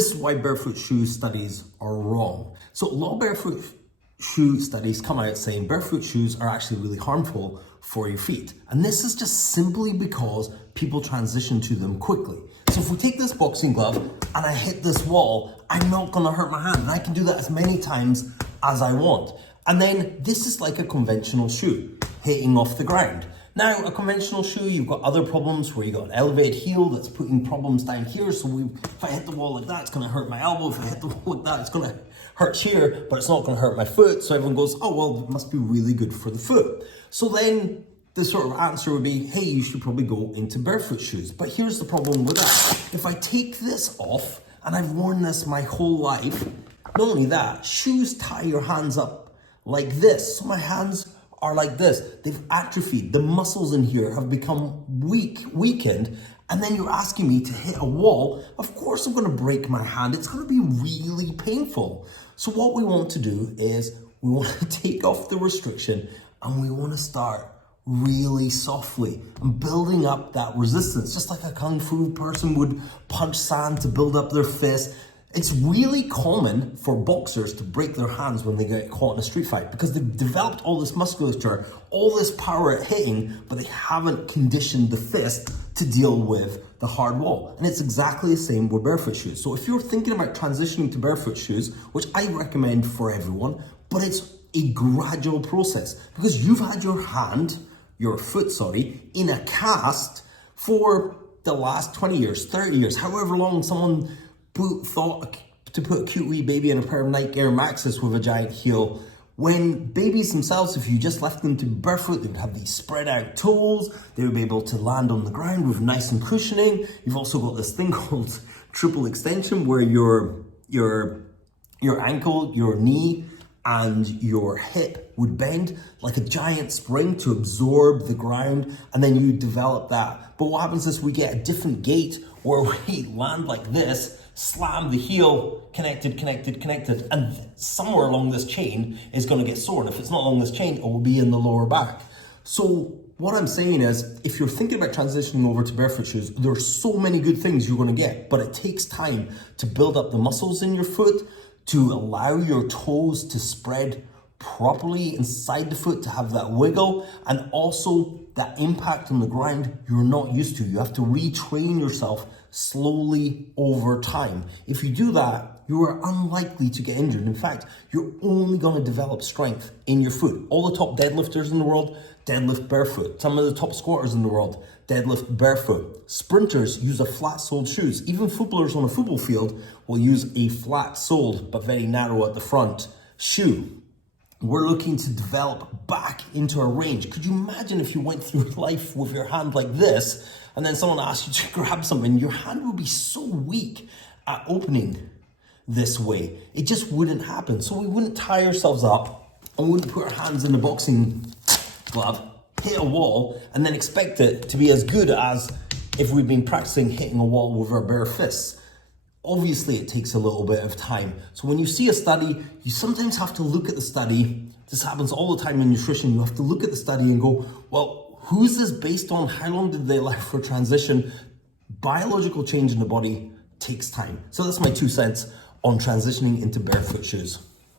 This is why barefoot shoe studies are wrong. So a lot of barefoot shoe studies come out saying barefoot shoes are actually really harmful for your feet. And this is just simply because people transition to them quickly. So if we take this boxing glove and I hit this wall, I'm not gonna hurt my hand. And I can do that as many times as I want. And then this is like a conventional shoe hitting off the ground. Now, a conventional shoe, you've got other problems where you've got an elevated heel that's putting problems down here. So if I hit the wall like that, it's gonna hurt my elbow. If I hit the wall like that, it's gonna hurt here, but it's not gonna hurt my foot. So everyone goes, oh, well, it must be really good for the foot. So then the sort of answer would be, hey, you should probably go into barefoot shoes. But here's the problem with that. If I take this off, and I've worn this my whole life, not only that, shoes tie your hands up like this. So my hands are like this. They've atrophied. The muscles in here have become weakened. And then you're asking me to hit a wall. Of course I'm gonna break my hand. It's gonna be really painful. So what we want to do is we want to take off the restriction and we want to start really softly and building up that resistance, just like a kung fu person would punch sand to build up their fist. It's really common for boxers to break their hands when they get caught in a street fight because they've developed all this musculature, all this power at hitting, but they haven't conditioned the fist to deal with the hard wall. And it's exactly the same with barefoot shoes. So if you're thinking about transitioning to barefoot shoes, which I recommend for everyone, but it's a gradual process because you've had your foot, in a cast for the last 20 years, 30 years, however long someone thought to put a cute wee baby in a pair of Nike Air Maxes with a giant heel. When babies themselves, if you just left them to be barefoot, they would have these spread out toes. They would be able to land on the ground with nice and cushioning. You've also got this thing called triple extension where your ankle, your knee, and your hip would bend like a giant spring to absorb the ground, and then you develop that. But what happens is we get a different gait where we land like this, slam the heel, connected, and somewhere along this chain is gonna get sore. And if it's not along this chain, it will be in the lower back. So what I'm saying is, if you're thinking about transitioning over to barefoot shoes, there are so many good things you're gonna get, but it takes time to build up the muscles in your foot, to allow your toes to spread properly inside the foot, to have that wiggle, and also that impact on the ground you're not used to. You have to retrain yourself slowly over time. If you do that, you are unlikely to get injured. In fact, you're only going to develop strength in your foot. All the top deadlifters in the world deadlift barefoot. Some of the top squatters in the world deadlift barefoot. Sprinters use a flat-soled shoes. Even footballers on a football field will use a flat-soled but very narrow at the front shoe. We're looking to develop back into a range. Could you imagine if you went through life with your hand like this and then someone asked you to grab something? Your hand would be so weak at opening this way. It just wouldn't happen. So we wouldn't tie ourselves up and we wouldn't put our hands in the boxing glove, hit a wall, and then expect it to be as good as if we'd been practicing hitting a wall with our bare fists. Obviously, it takes a little bit of time. So when you see a study, you sometimes have to look at the study. This happens all the time in nutrition. You have to look at the study and go, well, who's this based on? How long did they allow for transition? Biological change in the body takes time. So that's my 2 cents on transitioning into barefoot shoes.